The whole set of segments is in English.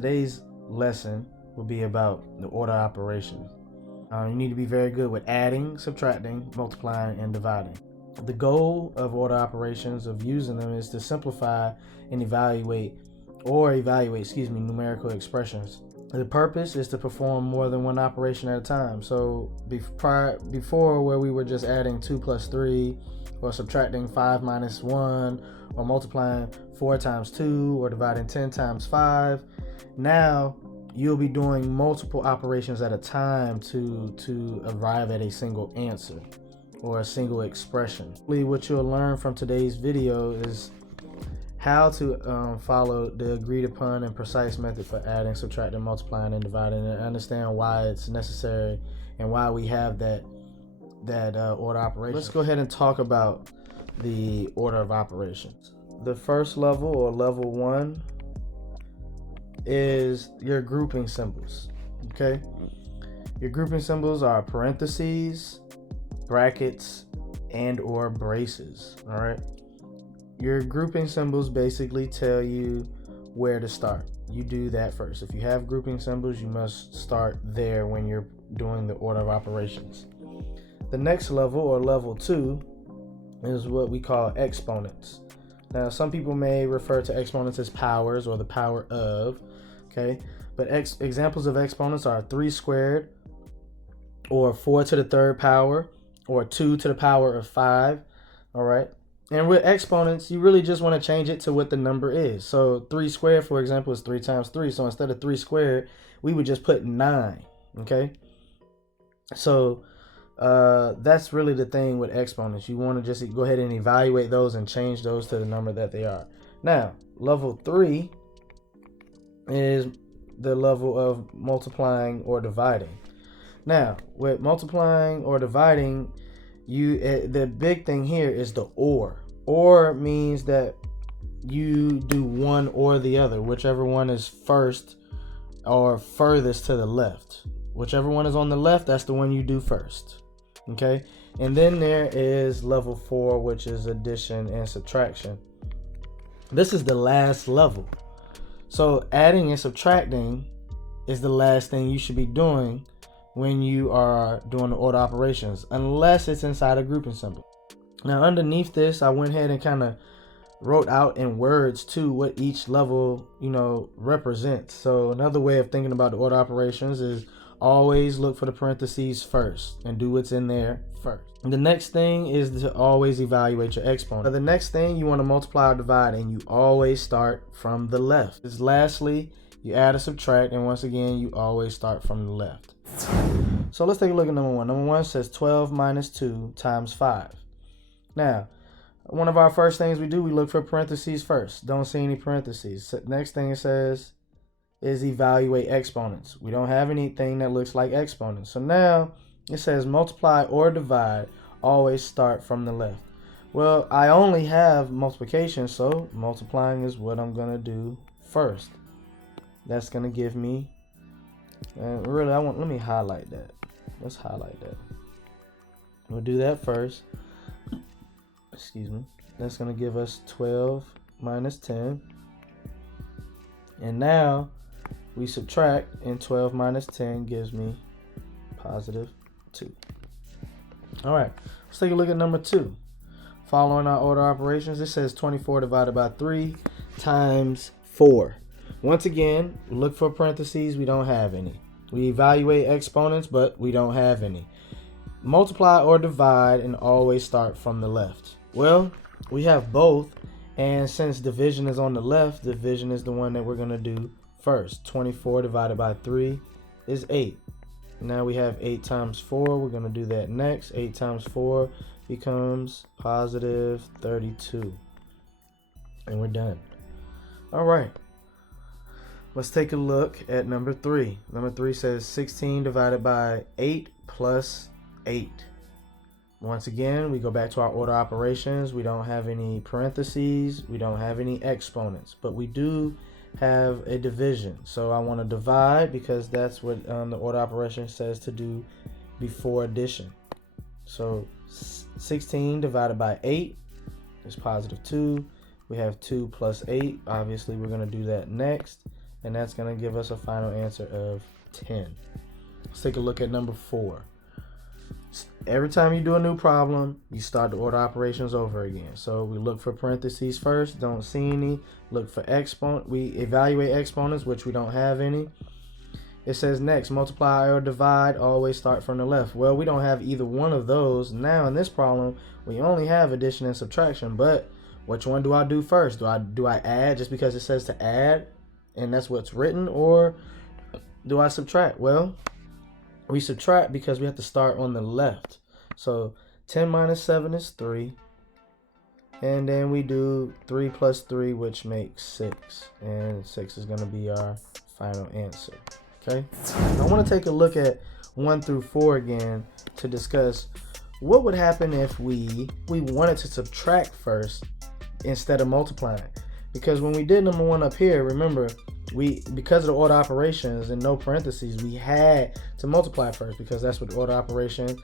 today's lesson will be about the order operations. You need to be very good with adding, subtracting, multiplying, and dividing. The goal of order operations, of using them, is to simplify and evaluate numerical expressions. The purpose is to perform more than one operation at a time. So before, where we were just adding 2 plus 3, or subtracting 5 minus 1, or multiplying 4 times 2, or dividing 10 times 5, now you'll be doing multiple operations at a time to arrive at a single answer or a single expression. What you'll learn from today's video is how to follow the agreed upon and precise method for adding, subtracting, multiplying, and dividing, and understand why it's necessary and why we have that order operation. Let's go ahead and talk about the order of operations. The first level, or level 1, is your grouping symbols. Okay, your grouping symbols are parentheses, brackets, and or braces. All right, your grouping symbols basically tell you where to start. You do that first. If you have grouping symbols, you must start there when you're doing the order of operations. The next level, or level 2, is what we call exponents. Now, some people may refer to exponents as powers, or the power of. Okay, but examples of exponents are 3 squared, or 4 to the 3rd power, or 2 to the power of 5. All right, and with exponents, you really just want to change it to what the number is. So 3 squared, for example, is 3 times 3. So instead of 3 squared, we would just put 9. Okay, so that's really the thing with exponents. You want to just go ahead and evaluate those and change those to the number that they are. Now, level 3 is the level of multiplying or dividing. Now, with multiplying or dividing, the big thing here is the or. Or means that you do one or the other, whichever one is first or furthest to the left. Whichever one is on the left, that's the one you do first. Okay, and then there is level 4, which is addition and subtraction. This is the last level. So adding and subtracting is the last thing you should be doing when you are doing the order operations, unless it's inside a grouping symbol. Now, underneath this, I went ahead and kind of wrote out in words too what each level, represents. So another way of thinking about the order operations is always look for the parentheses first and do what's in there first. The next thing is to always evaluate your exponent. The next thing, you want to multiply or divide, and you always start from the left. Lastly, you add or subtract, and once again, you always start from the left. So let's take a look at number 1. Number 1 says 12 minus 2 times 5. Now, one of our first things we do, we look for parentheses first. Don't see any parentheses. Next thing it says is evaluate exponents. We don't have anything that looks like exponents. So now it says multiply or divide, always start from the left. Well, I only have multiplication, so multiplying is what I'm going to do first. That's going to give me, let me highlight that. Let's highlight that. We'll do that first. Excuse me. That's going to give us 12 minus 10. And now we subtract, and 12 minus 10 gives me positive 2. All right, let's take a look at number 2. Following our order operations, it says 24 divided by 3 times 4. Once again, look for parentheses. We don't have any. We evaluate exponents, but we don't have any. Multiply or divide, and always start from the left. Well, we have both, and since division is on the left, division is the one that we're going to do first. 24 divided by 3 is 8. Now we have 8 times 4. We're going to do that next. 8 times 4 becomes positive 32. And we're done. All right. Let's take a look at number 3. Number 3 says 16 divided by 8 plus 8. Once again, we go back to our order operations. We don't have any parentheses. We don't have any exponents. But we do have a division. So I want to divide because that's what the order operation says to do before addition. So 16 divided by 8 is positive 2. We have 2 plus 8. Obviously, we're going to do that next. and that's going to give us a final answer of 10. Let's take a look at number 4. Every time you do a new problem, you start the order operations over again. So we look for parentheses first, don't see any. Look for exponent. We evaluate exponents, which we don't have any. It says next, multiply or divide, always start from the left. Well, we don't have either one of those. Now in this problem, we only have addition and subtraction, but which one do I do first? Do I add just because it says to add and that's what's written, or do I subtract? Well, we subtract because we have to start on the left. So 10 minus 7 is 3. And then we do 3 plus 3, which makes 6. And 6 is going to be our final answer. Okay? I want to take a look at 1 through 4 again to discuss what would happen if we wanted to subtract first instead of multiplying. Because when we did number 1 up here, remember, because of the order operations and no parentheses, we had to multiply first because that's what the order operation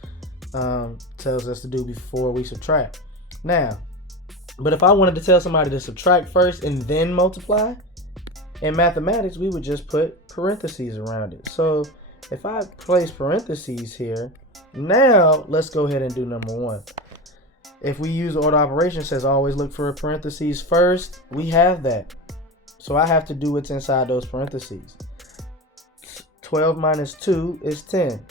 tells us to do before we subtract. Now, but if I wanted to tell somebody to subtract first and then multiply, in mathematics, we would just put parentheses around it. So if I place parentheses here, now let's go ahead and do number 1. If we use order operation, it says always look for parentheses first. We have that. So I have to do what's inside those parentheses. 12 minus 2 is 10.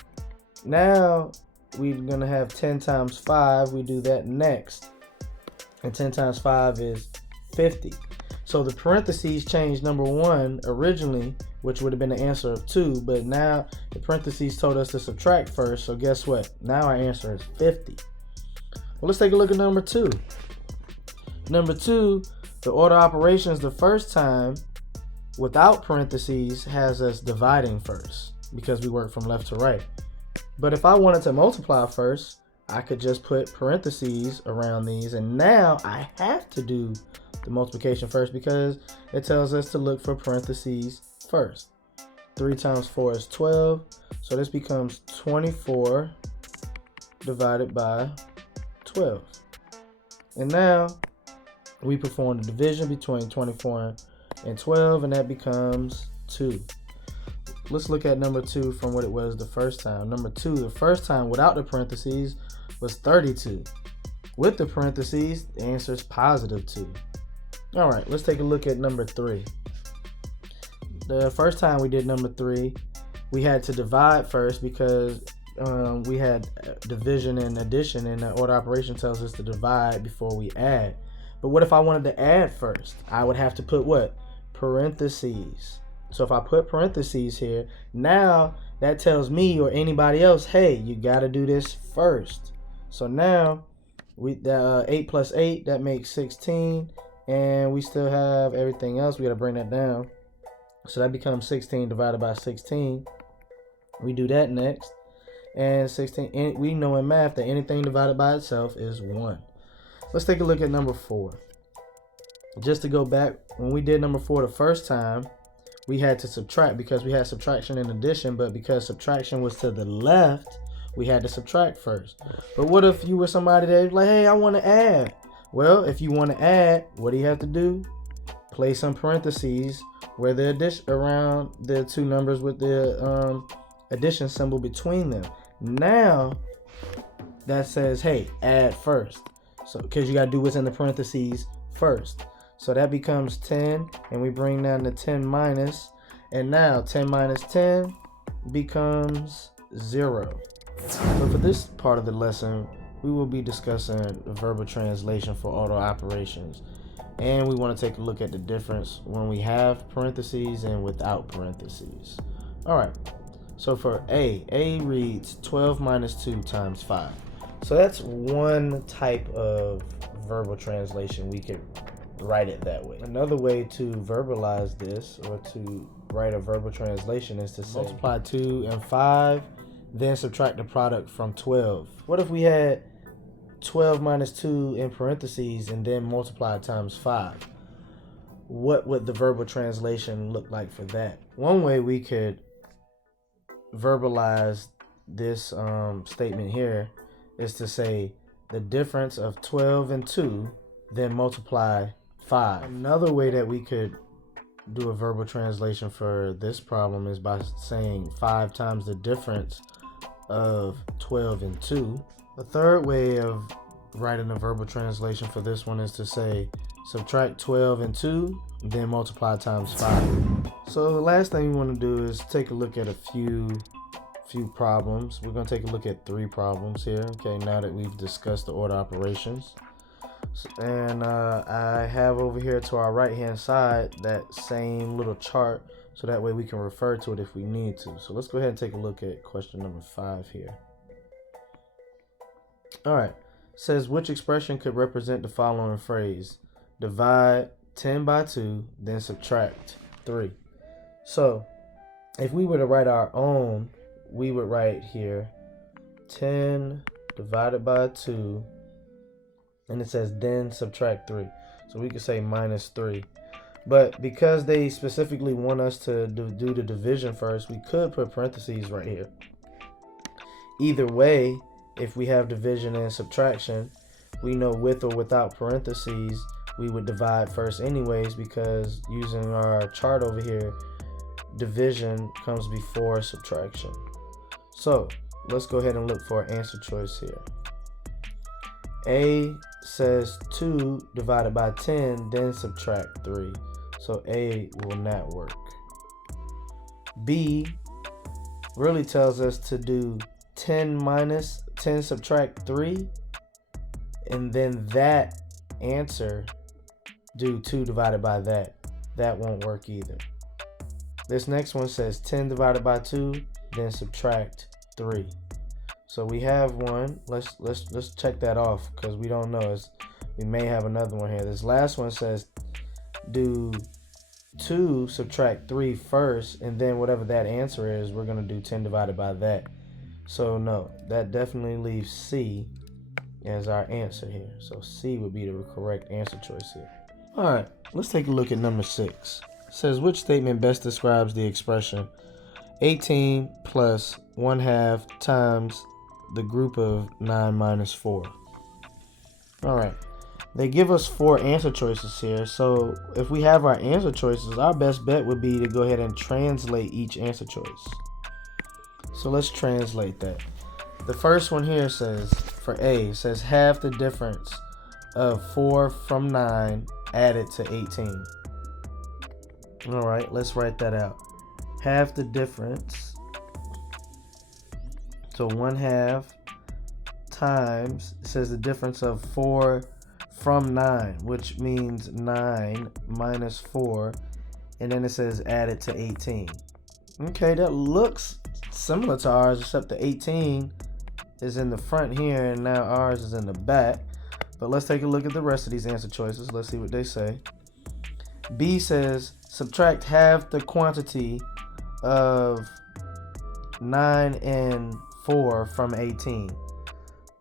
Now we're going to have 10 times 5. We do that next. And 10 times 5 is 50. So the parentheses changed number 1 originally, which would have been the answer of 2. But now the parentheses told us to subtract first. So guess what? Now our answer is 50. Well, let's take a look at number 2. Number 2, the order operations the first time without parentheses has us dividing first because we work from left to right. But if I wanted to multiply first, I could just put parentheses around these, and now I have to do the multiplication first because it tells us to look for parentheses first. 3 times 4 is 12, so this becomes 24 divided by 12. And now we perform the division between 24 and 12, and that becomes 2. Let's look at number 2 from what it was the first time. Number 2, the first time without the parentheses was 32. With the parentheses, the answer is positive 2. All right, let's take a look at number 3. The first time we did number 3, we had to divide first because we had division and addition, and the order operation tells us to divide before we add. But what if I wanted to add first? I would have to put what? Parentheses. So if I put parentheses here, now that tells me or anybody else, hey, you got to do this first. So now 8 plus 8, that makes 16. And we still have everything else. We got to bring that down. So that becomes 16 divided by 16. We do that next. And 16, we know in math that anything divided by itself is 1. Let's take a look at number 4. Just to go back, when we did number 4 the first time, we had to subtract because we had subtraction and addition, but because subtraction was to the left, we had to subtract first. But what if you were somebody that was like, hey, I want to add? Well, if you want to add, what do you have to do? Place some parentheses where the addition around the two numbers with the addition symbol between them. Now that says, hey, add first. So because you got to do what's in the parentheses first. So that becomes 10, and we bring down the 10 minus, and now 10 minus 10 becomes 0. So for this part of the lesson, we will be discussing verbal translation for auto operations. And we want to take a look at the difference when we have parentheses and without parentheses. All right, so for A reads 12 minus 2 times 5. So that's one type of verbal translation. We could write it that way. Another way to verbalize this or to write a verbal translation is to say multiply 2 and 5, then subtract the product from 12. What if we had 12 minus 2 in parentheses and then multiply times 5? What would the verbal translation look like for that? One way we could verbalize this statement here is to say the difference of 12 and 2, then multiply 5. Another way that we could do a verbal translation for this problem is by saying 5 times the difference of 12 and 2. The third way of writing a verbal translation for this one is to say subtract 12 and 2, then multiply times 5. So the last thing we want to do is take a look at a few problems. We're going to take a look at 3 problems here, okay, now that we've discussed the order operations. And I have over here to our right hand side that same little chart, so that way we can refer to it if we need to. So let's go ahead and take a look at question number 5 here. All right, it says which expression could represent the following phrase: divide 10 by 2, then subtract 3. So if we were to write our own, we would write here 10 divided by 2, and it says then subtract 3. So we could say minus 3. But because they specifically want us to do the division first, we could put parentheses right here. Either way, if we have division and subtraction, we know with or without parentheses, we would divide first anyways, because using our chart over here, division comes before subtraction. So let's go ahead and look for an answer choice here. A says 2 divided by 10, then subtract 3. So A will not work. B really tells us to do 10 minus 10 subtract 3, and then that answer do 2 divided by that. That won't work either. This next one says 10 divided by 2, then subtract 3. So we have one. Let's check that off, because we don't know. We may have another one here. This last one says do 2 subtract 3 first, and then whatever that answer is, we're going to do 10 divided by that. So no, that definitely leaves C as our answer here. So C would be the correct answer choice here. All right, let's take a look at number 6. It says which statement best describes the expression 18 plus 1/2 times the group of 9 minus 4. All right, they give us 4 answer choices here. So if we have our answer choices, our best bet would be to go ahead and translate each answer choice. So let's translate that. The first one here says, for A, says half the difference of 4 from 9 added to 18. All right, let's write that out. Half the difference, so 1/2 times, it says the difference of 4 from 9, which means 9 minus 4, and then it says added to 18. Okay, that looks similar to ours, except the 18 is in the front here, and now ours is in the back. But let's take a look at the rest of these answer choices. Let's see what they say. B says subtract half the quantity of 9 and 4 from 18.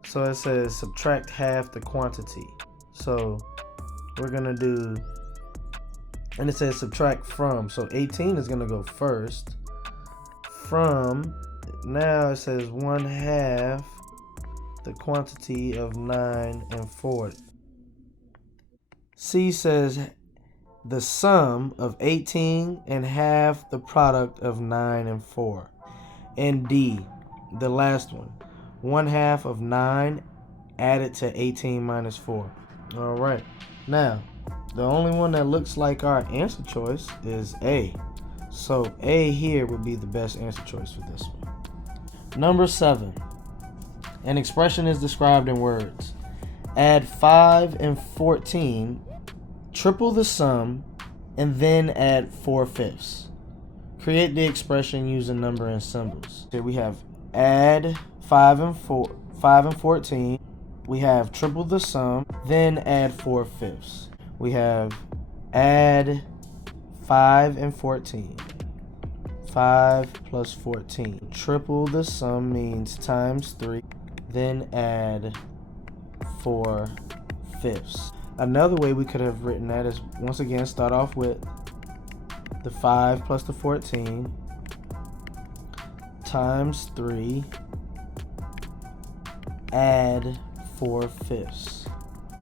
So it says subtract half the quantity. So we're gonna do, and it says subtract from, so 18 is gonna go first. From, now it says 1/2 the quantity of 9 and 4. C says the sum of 18 and half the product of 9 and 4. And D, the last one, 1/2 of 9 added to 18 minus 4. All right, now the only one that looks like our answer choice is A. So A here would be the best answer choice for this one. Number 7, an expression is described in words. Add 5 and 14, triple the sum, and then add 4/5. Create the expression using number and symbols. Here we have add 5 and 14. We have triple the sum, then add 4/5. We have add 5 and 14. 5 plus 14. Triple the sum means times 3, then add 4/5. Another way we could have written that is, once again, start off with the 5 plus the 14 times 3, add 4/5.